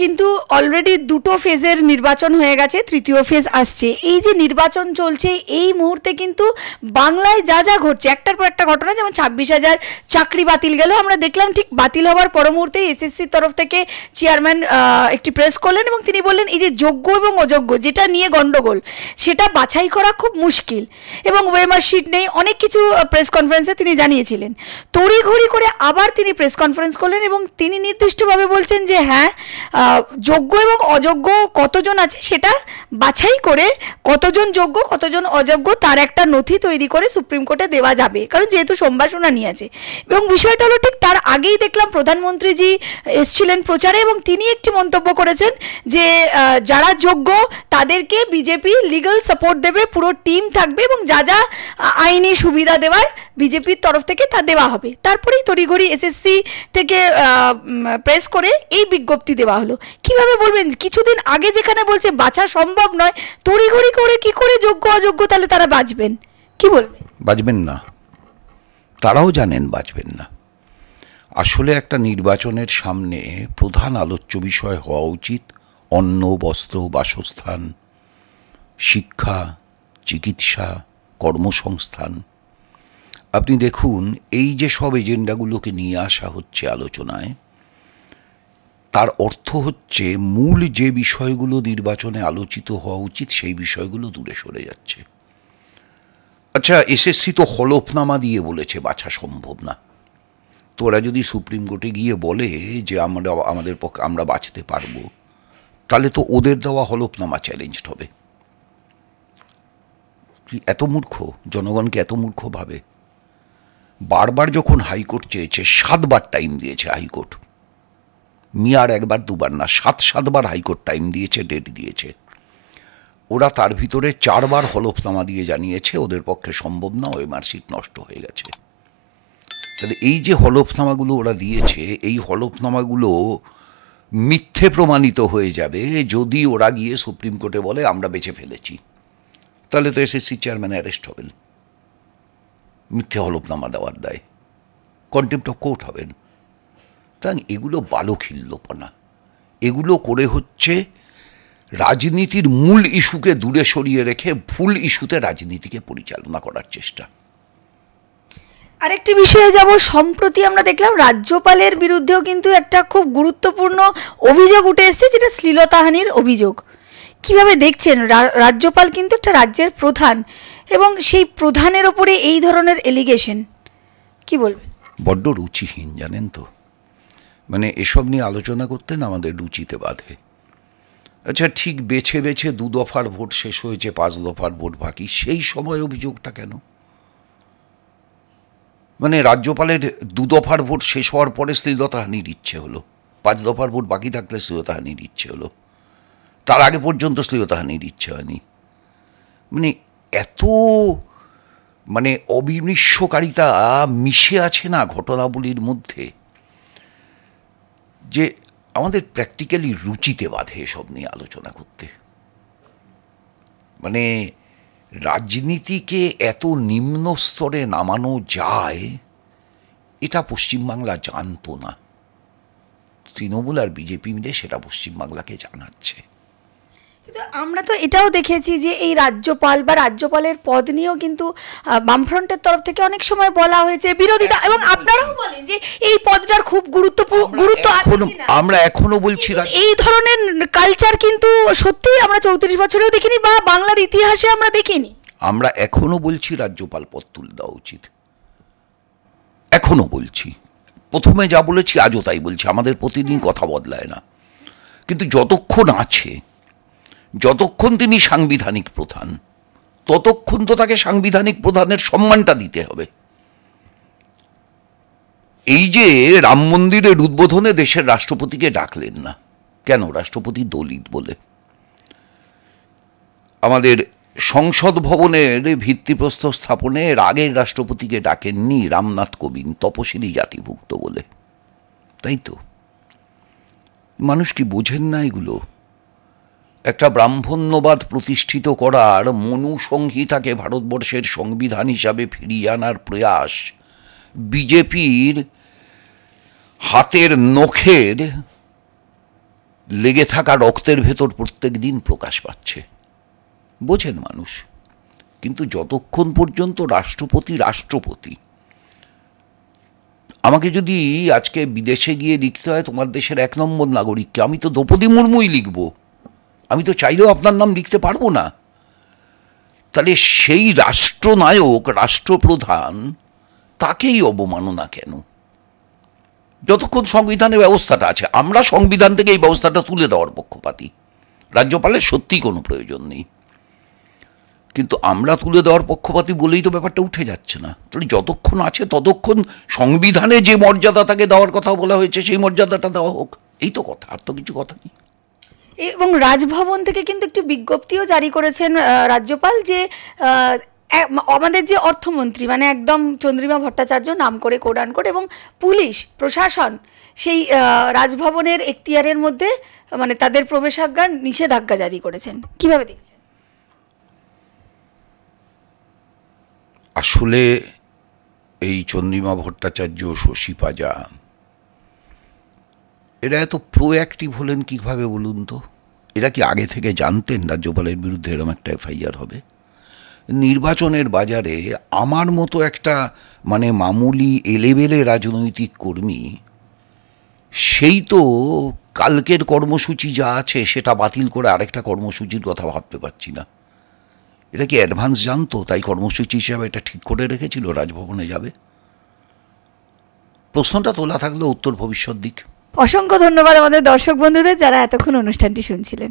কিন্তু অলরেডি দুটো ফেজের নির্বাচন হয়ে গেছে, তৃতীয় ফেজ আসছে। এই যে নির্বাচন চলছে এই মুহূর্তে কিন্তু বাংলায় যা যা ঘটছে, একটার পর একটা ঘটনা, যেমন 26,000 চাকরি বাতিল গেল, আমরা দেখলাম ঠিক বাতিল হওয়ার পর মুহূর্তে এসএসসির তরফ থেকে চেয়ারম্যান একটি প্রেস করলেন এবং তিনি বললেন এই যে যোগ্য এবং অযোগ্য যেটা নিয়ে গন্ডগোল সেটা বাছাই করা খুব মুশকিল এবং ওয়েমার শিট নেই, অনেক কিছু প্রেস কনফারেন্সে তিনি জানিয়েছিলেন। তড়িঘড়ি করে আবার তিনি প্রেস কনফারেন্স করলেন এবং তিনি নির্দিষ্টভাবে বলছেন যে হ্যাঁ, যোগ্য এবং অযোগ্য কতজন আছে সেটা বাছাই করে কতজন যোগ্য কতজন অযোগ্য তার একটা নথি তৈরি করে সুপ্রিম কোর্টে দেওয়া যাবে, কারণ যেহেতু সোমবার শুনানি আছে। এবং বিষয়টা হলো ঠিক তার আগেই দেখলাম প্রধানমন্ত্রীজি এসেছিলেন প্রচারে এবং তিনি একটি মন্তব্য করেছেন যে যারা যোগ্য তাদেরকে বিজেপি লিগ্যাল সাপোর্ট দেবে, পুরো টিম থাকবে এবং যা যা আইনি সুবিধা দেওয়ার বিজেপির তরফ থেকে তা দেওয়া হবে। তারপরেই তড়িঘড়ি এসএসসি থেকে প্রেস করে এই বিজ্ঞপ্তি দেওয়া হলো। কিভাবে বলবেন, কিছুদিন আগে যেখানে বলছে বাছা সম্ভব নয়, তড়িঘড়ি করে কি করে যোগ্য অযোগ্য তাহলে তারা বাঁচবেন? কি বলবেন? বাঁচবেন না, তারাও জানেন বাঁচবেন না। আসলে একটা নির্বাচনের সামনে প্রধান আলোচ্য বিষয় হওয়া উচিত অন্ন, বস্ত্র, বাসস্থান, শিক্ষা, চিকিৎসা, কর্মসংস্থান। আপনি দেখুন এই যে সব এজেন্ডাগুলোকে নিয়ে আসা হচ্ছে আলোচনায়, তার অর্থ হচ্ছে মূল যে বিষয়গুলো নির্বাচনে আলোচিত হওয়া উচিত সেই বিষয়গুলো দূরে সরে যাচ্ছে। আচ্ছা, এসএসসি তো হলফনামা দিয়ে বলেছে বাছা সম্ভব না। তো ওরা যদি সুপ্রিম কোর্টে গিয়ে বলে যে আমাদের পক্ষে আমরা বাঁচতে পারবো, তাহলে তো ওদের দেওয়া হলফনামা চ্যালেঞ্জড হবে। এত মূর্খ, জনগণকে এত মূর্খ ভাবে। বারবার যখন হাইকোর্ট চেয়েছে, 7বার টাইম দিয়েছে হাইকোর্ট, মিয়ার একবার দুবার না, 7বার হাইকোর্ট টাইম দিয়েছে, ডেট দিয়েছে। ওরা তার ভিতরে 4বার হলফনামা দিয়ে জানিয়েছে ওদের পক্ষে সম্ভব না, ওই মার্কশিট নষ্ট হয়ে গেছে। তাহলে এই যে হলফনামাগুলো ওরা দিয়েছে, এই হলফনামাগুলো মিথ্যে প্রমাণিত হয়ে যাবে যদি ওরা গিয়ে সুপ্রিম কোর্টে বলে আমরা বেঁচে ফেলেছি। তাহলে তো এসএসসি চেয়ারম্যান অ্যারেস্ট হবেন মিথ্যে হলফনামা দেওয়ার দায়, কন্টেম্প্ট অফ কোর্ট হবেন। তাই এগুলো বালখিল্যপনা, এগুলো করে হচ্ছে রাজনীতির মূল ইস্যুকে দূরে সরিয়ে রেখে ভুল ইস্যুতে রাজনীতিকে পরিচালনা করার চেষ্টা। আরেকটি বিষয়ে যাব, সম্প্রতি আমরা দেখলাম রাজ্যপালের বিরুদ্ধেও কিন্তু একটা খুব গুরুত্বপূর্ণ অভিযোগ উঠে এসেছে, যেটা শ্লীলতাহানির অভিযোগ। কিভাবে দেখছেন? রাজ্যপাল কিন্তু একটা রাজ্যের প্রধান এবং সেই প্রধানের ওপরে এই ধরনের এলিগেশন, কি বলবেন? বড্ড রুচিহীন জানেন তো, মানে এসব নিয়ে আলোচনা করতে না আমাদের রুচিতে বাধে। আচ্ছা ঠিক বেছে বেছে 2 দফার ভোট শেষ হয়েছে, 5 দফার ভোট বাকি, সেই সময় অভিযোগটা কেন? মানে রাজ্যপালের 2 দফার ভোট শেষ হওয়ার পরে শ্লীলতাহানির ইচ্ছে হলো, 5 দফার ভোট বাকি থাকলে শ্লীলতাহানির ইচ্ছে হলো, তার আগে পর্যন্ত শ্লীলতাহানির ইচ্ছে হয়নি। মানে এত মানে অবিমৃষ্যকারিতা মিশে আছে না ঘটনাবলীর মধ্যে, যে আমাদের প্র্যাকটিক্যালি রুচিতে বাধে এসব নিয়ে আলোচনা করতে। মানে রাজনীতিকে এত নিম্ন স্তরে নামানো যায় এটা পশ্চিমবাংলা জানতো না। তৃণমূল আর বিজেপি মিলে সেটা পশ্চিমবাংলাকে জানাচ্ছে। কিন্তু আমরা তো এটাও দেখেছি যে এই রাজ্যপাল বা রাজ্যপালের পদ নিয়েও কিন্তু বামফ্রন্টের তরফ থেকে অনেক সময় বলা হয়েছে, বিরোধীরা এবং আপনারাও বলেন যে এই পদটার খুব গুরুত্ব আছে। আমরা এখনো বলছি এই ধরনের কালচার কিন্তু সত্যিই আমরা 34 বছরেও দেখিনি বা বাংলার ইতিহাসে আমরা দেখিনি। আমরা এখনো বলছি রাজ্যপাল পদ তুলে দেওয়া উচিত, এখনো বলছি। প্রথমে যা বলেছি আজও তাই বলছি, আমাদের প্রতিদিন কথা বদলায় না। কিন্তু যতক্ষণ আছে, যতক্ষণ তিনি সাংবিধানিক প্রধান, ততক্ষণ তো তাকে সাংবিধানিক প্রধানের সম্মানটা দিতে হবে। এই যে রাম মন্দিরের উদ্বোধনে দেশের রাষ্ট্রপতিকে ডাকলেন না কেন? রাষ্ট্রপতি দলিত বলে। আমাদের সংসদ ভবনের ভিত্তিপ্রস্তর স্থাপনে আগের রাষ্ট্রপতিকে ডাকেননি রামনাথ কোবিন্দ, তপশিলি জাতিভুক্ত বলে, তাই তো? মানুষ কি বোঝেন না এগুলো? একটা ব্রাহ্মণ্যবাদ প্রতিষ্ঠিত করার মনু সংহিতাকে ভারতবর্ষের সংবিধান হিসাবে ফিরিয়ে আনার প্রয়াস বিজেপির হাতের নখের লেগে থাকা রক্তের ভেতর প্রত্যেক দিন প্রকাশ পাচ্ছে, বোঝেন মানুষ। কিন্তু যতক্ষণ পর্যন্ত রাষ্ট্রপতি আমাকে যদি আজকে বিদেশে গিয়ে লিখতে হয় তোমার দেশের 1 নম্বর নাগরিককে, আমি তো দ্রৌপদী মুর্মুই লিখব, আমি তো চাইলেও আপনার নাম লিখতে পারবো না। তাহলে সেই রাষ্ট্রনায়ক, রাষ্ট্রপ্রধান, তাকেই অবমাননা কেন? যতক্ষণ সংবিধানের ব্যবস্থাটা আছে, আমরা সংবিধান থেকে এই ব্যবস্থাটা তুলে দেওয়ার পক্ষপাতী, রাজ্যপালের সত্যিই কোনো প্রয়োজন নেই, কিন্তু আমরা তুলে দেওয়ার পক্ষপাতী বলেই তো ব্যাপারটা উঠে যাচ্ছে না। তাহলে যতক্ষণ আছে ততক্ষণ সংবিধানে যে মর্যাদা তাকে দেওয়ার কথা বলা হয়েছে সেই মর্যাদাটা দেওয়া হোক, এই তো কথা, আর তো কিছু কথা নেই। এবং রাজভবন থেকে কিন্তু একটি বিজ্ঞপ্তিও জারি করেছেন রাজ্যপাল, যে আমাদের যে অর্থমন্ত্রী মানে একদম চন্দ্রিমা ভট্টাচার্য নাম করে কোড আনকোড, এবং পুলিশ প্রশাসন সেই রাজভবনের এখতিয়ারের মধ্যে মানে তাদের প্রবেশাজ্ঞা নিষেধাজ্ঞা জারি করেছেন। কিভাবে দেখছেন? আসলে এই চন্দ্রিমা ভট্টাচার্য, শশী পাজা, এরা এত প্রোঅ্যাক্টিভ হলেন কীভাবে বলুন তো? এরা কি আগে থেকে জানতেন রাজ্যপালের বিরুদ্ধে এরকম একটা এফআইআর হবে? নির্বাচনের বাজারে আমার মতো একটা মানে মামুলি এলেবেলে রাজনৈতিক কর্মী, সেই তো কালকের কর্মসূচি যা আছে সেটা বাতিল করে আরেকটা কর্মসূচির কথা ভাবতে পারছি না। এটা কি অ্যাডভান্স জানতো, তাই কর্মসূচি হিসাবে এটা ঠিক করে রেখেছিল রাজভবনে যাবে? প্রশ্নটা তোলা থাকলে উত্তর ভবিষ্যৎ দিক। অসংখ্য ধন্যবাদ আমাদের দর্শক বন্ধুদের যারা এতক্ষণ অনুষ্ঠানটি শুনছিলেন।